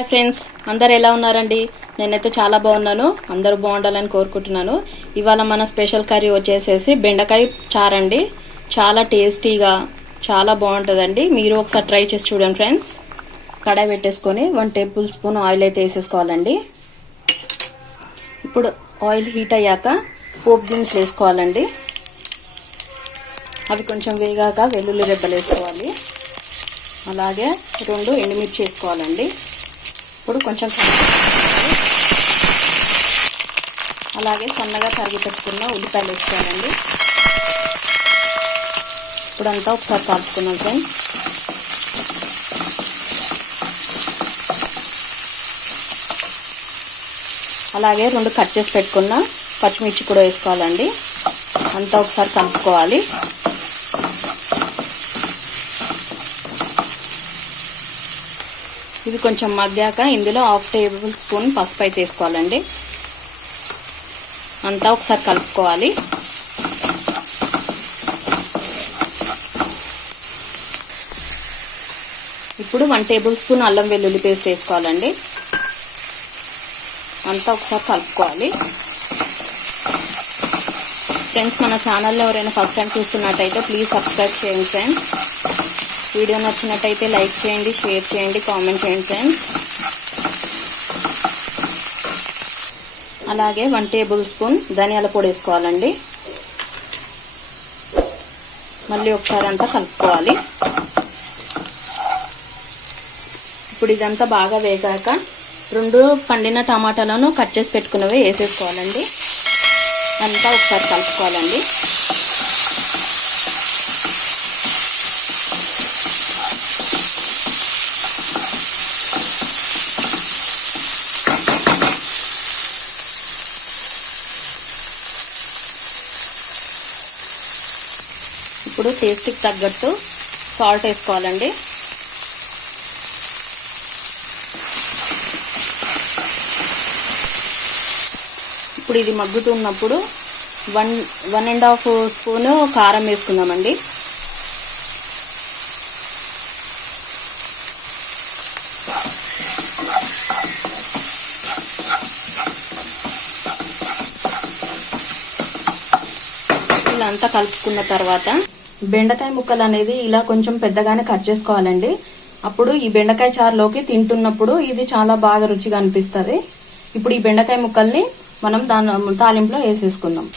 Hi friends, అందరు ఎలా ఉన్నారండి? నేనైతే చాలా బాగున్నాను. అందరూ బాగుండాలని కోరుకుంటున్నాను. ఇవాళ మన స్పెషల్ కర్రీ వచ్చేసేసి బెండకాయ చారండి. చాలా టేస్టీగా చాలా బాగుంటుందండి. మీరు ఒకసారి ట్రై చేసి చూడండి ఫ్రెండ్స్. కడాయి పెట్టేసుకొని 1 టేబుల్ స్పూన్ ఆయిల్ అయితే వేసేసుకోవాలండి. ఇప్పుడు ఆయిల్ హీట్ అయ్యాక పోపు దినుసులు వేసుకోవాలండి. అవి కొంచెం వేగాక వెల్లుల్లి రెబ్బలు వేసుకోవాలి. అలాగే 2 ఎండుమిర్చి వేసుకోవాలండి. ఇప్పుడు కొంచెం అలాగే సన్నగా తరిగి పెట్టుకున్న ఉల్లిపాయలు వేసుకోవాలండి. ఇప్పుడంతా ఒకసారి కలుపుకున్నాం ఫ్రెండ్స్. అలాగే 2 కట్ చేసి పెట్టుకున్న పచ్చిమిర్చి కూడా వేసుకోవాలండి. అంతా ఒకసారి కలుపుకోవాలి. ఇది కొంచెం మగ్గాక ఇందులో 1/2 టేబుల్ స్పూన్ పసుపు అయితే వేసుకోవాలండి. అంతా ఒకసారి కలుపుకోవాలి. ఇప్పుడు 1 టేబుల్ స్పూన్ అల్లం వెల్లుల్లి పేస్ట్ వేసుకోవాలండి. అంతా ఒకసారి కలుపుకోవాలి. ఫ్రెండ్స్, మన ఛానల్లో ఎవరైనా ఫస్ట్ టైం చూస్తున్నట్టయితే ప్లీజ్ సబ్స్క్రైబ్ చేయండి ఫ్రెండ్స్. వీడియో నచ్చినట్టయితే లైక్ చేయండి, షేర్ చేయండి, కామెంట్ చేయండి ఫ్రెండ్స్. అలాగే 1 టేబుల్ స్పూన్ ధనియాల పొడి వేసుకోవాలండి. మళ్ళీ ఒకసారి అంతా కలుపుకోవాలి. ఇప్పుడు ఇదంతా బాగా వేగాక 2 పండిన టమాటాలను కట్ చేసి పెట్టుకున్నవి వేసేసుకోవాలండి. అంతా ఒకసారి కలుపుకోవాలండి. ఇప్పుడు టేస్ట్కి తగ్గట్టు సాల్ట్ వేసుకోవాలండి. ఇప్పుడు ఇది మగ్గుతున్నప్పుడు 1.5 స్పూన్ కారం వేసుకుందామండి. ఇలా అంతా కలుపుకున్న తర్వాత బెండకాయ ముక్కలు అనేది ఇలా కొంచెం పెద్దగానే కట్ చేసుకోవాలండి. అప్పుడు ఈ బెండకాయ చారులోకి తింటున్నప్పుడు ఇది చాలా బాగా రుచిగా అనిపిస్తుంది. ఇప్పుడు ఈ బెండకాయ ముక్కల్ని మనం దాని తాలింపులో వేసేసుకుందాం.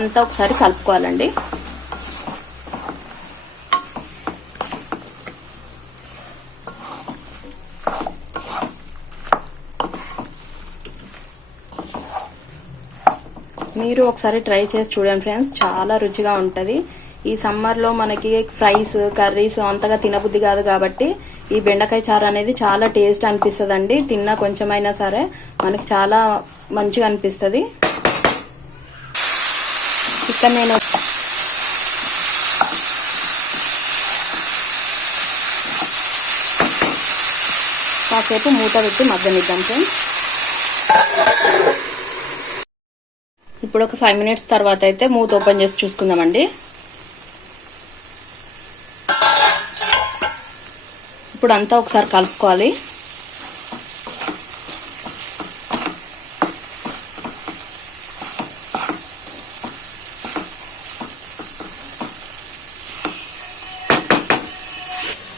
అంతా ఒకసారి కలుపుకోవాలండి. మీరు ఒకసారి ట్రై చేసి చూడండి ఫ్రెండ్స్, చాలా రుచిగా ఉంటుంది. ఈ సమ్మర్లో మనకి ఫ్రైస్, కర్రీస్ అంతగా తినబుద్ధి కాదు కాబట్టి ఈ బెండకాయ చారు అనేది చాలా టేస్ట్ అనిపిస్తుందండి. తిన్నా కొంచెమైనా సరే మనకి చాలా మంచిగా అనిపిస్తుంది. ఇక్కడ నేను కాసేపు మూత పెట్టి మగ్గనిద్దాం ఫ్రెండ్స్. ఇప్పుడు ఒక 5 మినిట్స్ తర్వాత అయితే మూత ఓపెన్ చేసి చూసుకుందామండి. ఇప్పుడు అంతా ఒకసారి కలుపుకోవాలి.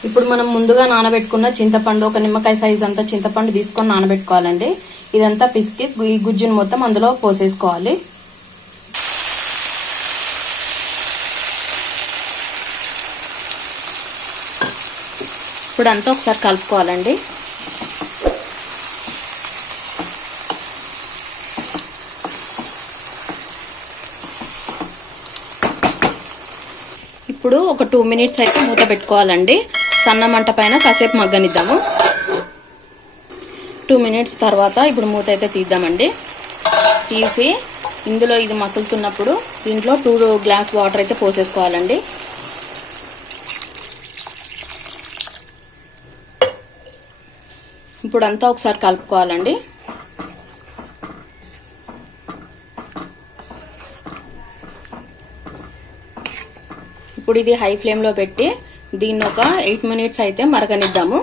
ఇప్పుడు మనం ముందుగా నానబెట్టుకున్న చింతపండు, ఒక నిమ్మకాయ సైజ్ అంతా చింతపండు తీసుకొని నానబెట్టుకోవాలండి. ఇదంతా పిసికి ఈ గుజ్జును మొత్తం అందులో పోసేసుకోవాలి. ఇప్పుడు అంతా ఒకసారి కలుపుకోవాలండి. ఇప్పుడు ఒక 2 మినిట్స్ అయితే మూత పెట్టుకోవాలండి. సన్న మంట పైన కాసేపు మగ్గనిద్దాము. 2 మినిట్స్ తర్వాత ఇప్పుడు మూత అయితే తీద్దామండి. తీసి ఇందులో ఇది మసులుతున్నప్పుడు దీంట్లో 2 గ్లాస్ వాటర్ అయితే పోసేసుకోవాలండి. ఇప్పుడు అంతా ఒకసారి కలుపుకోవాలండి. ఇప్పుడు ఇది హై ఫ్లేమ్లో పెట్టి దీన్ని ఒక 8 మినిట్స్ అయితే మరగనిద్దాము.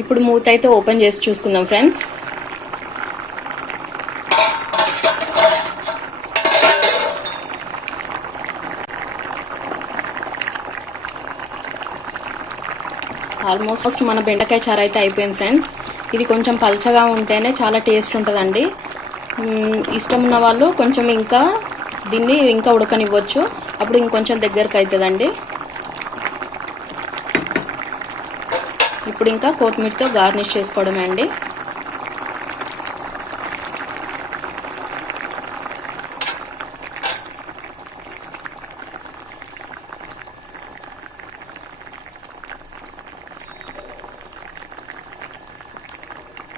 ఇప్పుడు మూత అయితే ఓపెన్ చేసి చూసుకుందాం ఫ్రెండ్స్. ఆల్మోస్ట్ మన బెండకాయ చారు అయితే అయిపోయింది ఫ్రెండ్స్. ఇది కొంచెం పల్చగా ఉంటేనే చాలా టేస్ట్ ఉంటుందండి. ఇష్టం ఉన్న వాళ్ళు కొంచెం ఇంకా దీన్ని ఇంకా ఉడకనివ్వచ్చు, అప్పుడు ఇంకొంచెం దగ్గరకు అవుతుందండి. ఇప్పుడు ఇంకా కొత్తిమీరతో గార్నిష్ చేసుకోవడమే అండి.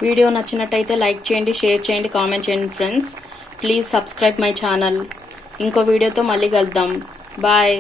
వీడియో నచ్చినట్టయితే లైక్ చేయండి, షేర్ చేయండి, కామెంట్ చేయండి friends. Please subscribe my channel. ఇంకో వీడియోతో మళ్ళీ కలుద్దాం. బాయ్.